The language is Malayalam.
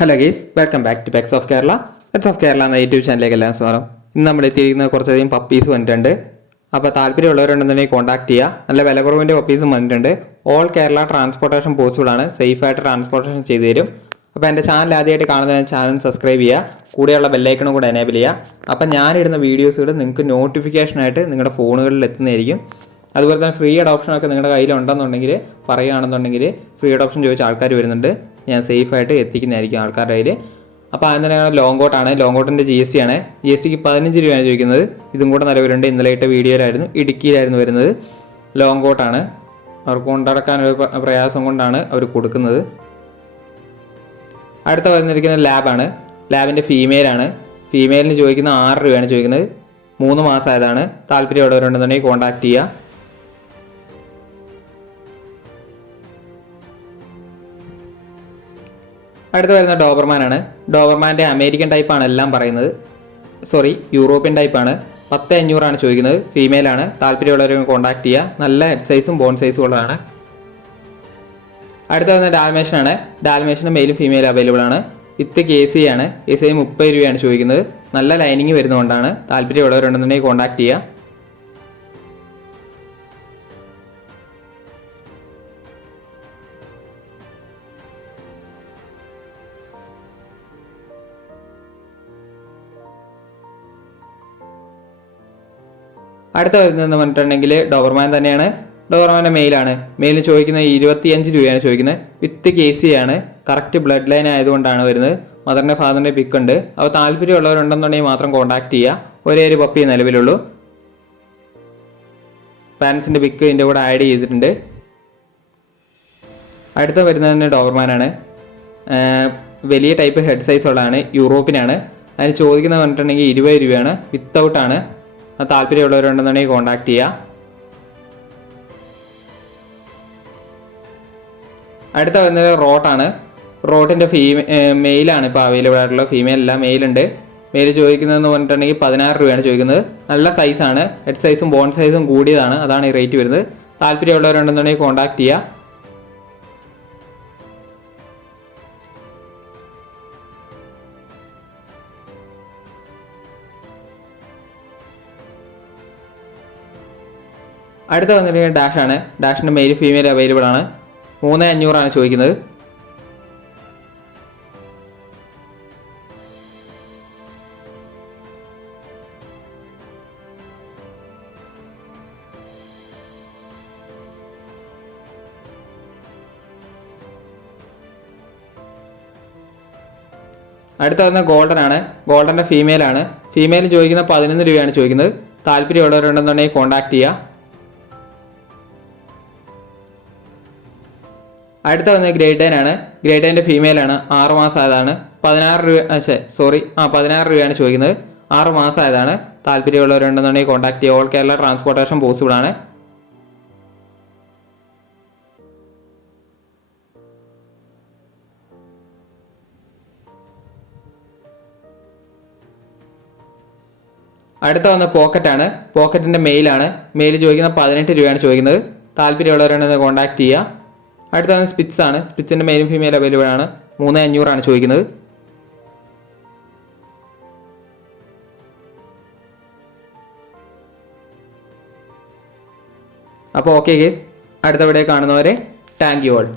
Hello guys, welcome back to peaks of Kerala. Peaks of Kerala എന്ന യൂട്യൂബ് ചാനലിലേക്ക് എല്ലാം സ്വാഗതം. ഇന്ന് നമ്മൾ എത്തിയിരിക്കുന്ന കുറച്ചധികം പപ്പീസ് വന്നിട്ടുണ്ട്. അപ്പോൾ താല്പര്യമുള്ളവരുണ്ടെന്നുണ്ടെങ്കിൽ കോൺടാക്ട് ചെയ്യുക. നല്ല വില കുറവിൻ്റെ പപ്പീസും വന്നിട്ടുണ്ട്. ഓൾ കേരള ട്രാൻസ്പോർട്ടേഷൻ പോസിബിൾ ആണ്. സേഫായിട്ട് ട്രാൻസ്പോർട്ടേഷൻ ചെയ്തു തരും. അപ്പോൾ എൻ്റെ ചാനൽ ആദ്യമായിട്ട് കാണുന്ന ചാനൽ സബ്സ്ക്രൈബ് ചെയ്യുക. കൂടെയുള്ള ബെല്ലൈക്കണും കൂടെ എനേബിൾ ചെയ്യുക. അപ്പോൾ ഞാനിടുന്ന വീഡിയോസുകൾ നിങ്ങൾക്ക് നോട്ടിഫിക്കേഷനായിട്ട് നിങ്ങളുടെ ഫോണുകളിൽ എത്തുന്നതായിരിക്കും. അതുപോലെ തന്നെ ഫ്രീ അഡോപ്ഷനൊക്കെ നിങ്ങളുടെ കയ്യിലുണ്ടെന്നുണ്ടെങ്കിൽ പറയുകയാണെന്നുണ്ടെങ്കിൽ ഫ്രീ അഡോപ്ഷൻ ചോദിച്ച ആൾക്കാർ വരുന്നുണ്ട്. ഞാൻ സേഫായിട്ട് എത്തിക്കുന്നതായിരിക്കും ആൾക്കാരുടെ കയ്യിൽ. അപ്പോൾ അതിന് തന്നെയാണ് ലോങ് കോട്ടാണ്. ലോങ് കോട്ടിൻ്റെ GST ആണ്. GSTക്ക് 15 രൂപയാണ് ചോദിക്കുന്നത്. ഇതും കൂടെ നിലവിലുണ്ട്. ഇന്നലെ ഇട്ട വീഡിയോയിലായിരുന്നു, ഇടുക്കിയിലായിരുന്നു വരുന്നത്. ലോങ് കോട്ടാണ്. അവർക്ക് കൊണ്ടടക്കാനൊരു പ്രയാസം കൊണ്ടാണ് അവർ കൊടുക്കുന്നത്. അടുത്ത വന്നിരിക്കുന്ന ലാബാണ്. ലാബിൻ്റെ ഫീമെയിലാണ്. ഫീമെയിലിന് ചോദിക്കുന്ന 6 രൂപയാണ് ചോദിക്കുന്നത്. 3 മാസമായതാണ്. താല്പര്യമുള്ളവരുണ്ടെന്നുണ്ടെങ്കിൽ കോൺടാക്ട് ചെയ്യുക. അടുത്ത് വരുന്ന ഡോബർമാനാണ്. ഡോബർമാൻ്റെ അമേരിക്കൻ ടൈപ്പാണ് എല്ലാം പറയുന്നത്. യൂറോപ്യൻ ടൈപ്പാണ്. 10,500 ചോദിക്കുന്നത്. ഫീമെയിലാണ്. താല്പര്യമുള്ളവർ കോൺടാക്ട് ചെയ്യുക. നല്ല ഹെഡ് സൈസും ബോൺ സൈസും ഉള്ളതാണ്. അടുത്ത വരുന്ന ഡാൽമേഷനാണ്. ഡാൽമേഷന് മെയിലും ഫീമെയിലും അവൈലബിൾ ആണ്. വിത്ത് KC ആണ്. KC 30 രൂപയാണ് ചോദിക്കുന്നത്. നല്ല ലൈനിങ് വരുന്നതുകൊണ്ടാണ്. താല്പര്യമുള്ളവരുണ്ടെന്നുണ്ടെങ്കിൽ കോൺടാക്ട് ചെയ്യുക. അടുത്ത വരുന്നതെന്ന് പറഞ്ഞിട്ടുണ്ടെങ്കിൽ ഡോബർമാൻ തന്നെയാണ്. ഡോബർമാൻ്റെ മെയിലാണ്. മെയിലിന് ചോദിക്കുന്നത് 25 രൂപയാണ് ചോദിക്കുന്നത്. വിത്ത് KC ആണ്. കറക്റ്റ് ബ്ലഡ് ലൈൻ ആയതുകൊണ്ടാണ് വരുന്നത്. മദറിൻ്റെ ഫാദറിൻ്റെ പിക്ക് ഉണ്ട്. അപ്പോൾ താല്പര്യമുള്ളവരുണ്ടെന്നുണ്ടെങ്കിൽ മാത്രം കോൺടാക്ട് ചെയ്യുക. ഒരേ ഒരു പപ്പി നിലവിലുള്ളൂ. പാരൻസിൻ്റെ പിക്ക് ഇതിൻ്റെ കൂടെ ആഡ് ചെയ്തിട്ടുണ്ട്. അടുത്ത വരുന്നതിന് ഡോബർമാനാണ്. വലിയ ടൈപ്പ് ഹെഡ് സൈസ് ഉള്ളതാണ്. യൂറോപ്പിനാണ്. അതിന് ചോദിക്കുന്നത് പറഞ്ഞിട്ടുണ്ടെങ്കിൽ 20 രൂപയാണ്. വിത്തൗട്ടാണ്. താല്പര്യമുള്ളവരുണ്ടെന്നുണ്ടെങ്കിൽ കോൺടാക്ട് ചെയ്യുക. അടുത്ത വരുന്നത് റോട്ടാണ്. റോട്ടിൻ്റെ മെയിലാണ് ഇപ്പോൾ അവൈലബിൾ ആയിട്ടുള്ള. ഫീമെയിൽ അല്ല, മെയിലുണ്ട്. മെയിൽ ചോദിക്കുന്നതെന്ന് പറഞ്ഞിട്ടുണ്ടെങ്കിൽ 16 രൂപയാണ് ചോദിക്കുന്നത്. നല്ല സൈസാണ്. ഹെഡ് സൈസും ബോൺ സൈസും കൂടിയതാണ്. അതാണ് ഈ റേറ്റ് വരുന്നത്. താല്പര്യമുള്ളവരുണ്ടെന്നുണ്ടെങ്കിൽ കോൺടാക്ട് ചെയ്യുക. അടുത്ത വന്നിട്ടുണ്ടെങ്കിൽ ഡാഷാണ്. ഡാഷിൻ്റെ മെയിൽ ഫീമെയിൽ അവൈലബിൾ ആണ്. 3,500 ചോദിക്കുന്നത്. അടുത്ത വരുന്ന ഗോൾഡൻ ആണ്. ഗോൾഡൻ്റെ ഫീമെയിലാണ്. ഫീമെയിൽ ചോദിക്കുന്ന 11 രൂപയാണ് ചോദിക്കുന്നത്. താല്പര്യമുള്ളവരുണ്ടെന്നുണ്ടെങ്കിൽ കോൺടാക്ട് ചെയ്യുക. അടുത്ത വന്നത് ഗ്രേറ്റ് ഡൈൻ ആണ്. ഗ്രേറ്റ് ഡൈൻ്റെ ഫീമെയിലാണ്. 6 മാസമായതാണ്. 16 രൂപയാണ് ചോദിക്കുന്നത്. 6 മാസമായതാണ്. താല്പര്യമുള്ളവരുണ്ടെന്നുണ്ടെങ്കിൽ കോൺടാക്ട് ചെയ്യുക. ഓൾ കേരള ട്രാൻസ്പോർട്ടേഷൻ പോസിബിൾ ആണ്. അടുത്ത വന്ന പോക്കറ്റാണ്. പോക്കറ്റിൻ്റെ മെയിലാണ്. മെയിൽ ചോദിക്കുന്ന 18 രൂപയാണ് ചോദിക്കുന്നത്. താല്പര്യമുള്ളവരുണ്ടെന്ന് കോൺടാക്ട് ചെയ്യുക. അടുത്ത വന്ന് സ്പിറ്റ്സ് ആണ്. സ്പിറ്റ്സിൻ്റെ മെയിലും ഫീമെയിൽ അവൈലബിൾ ആണ്. 3,500 ചോദിക്കുന്നത്. അപ്പോൾ ഓക്കെ ഗേസ്, അടുത്ത വീഡിയോ കാണുന്നവരെ താങ്ക് യു ഓൾ.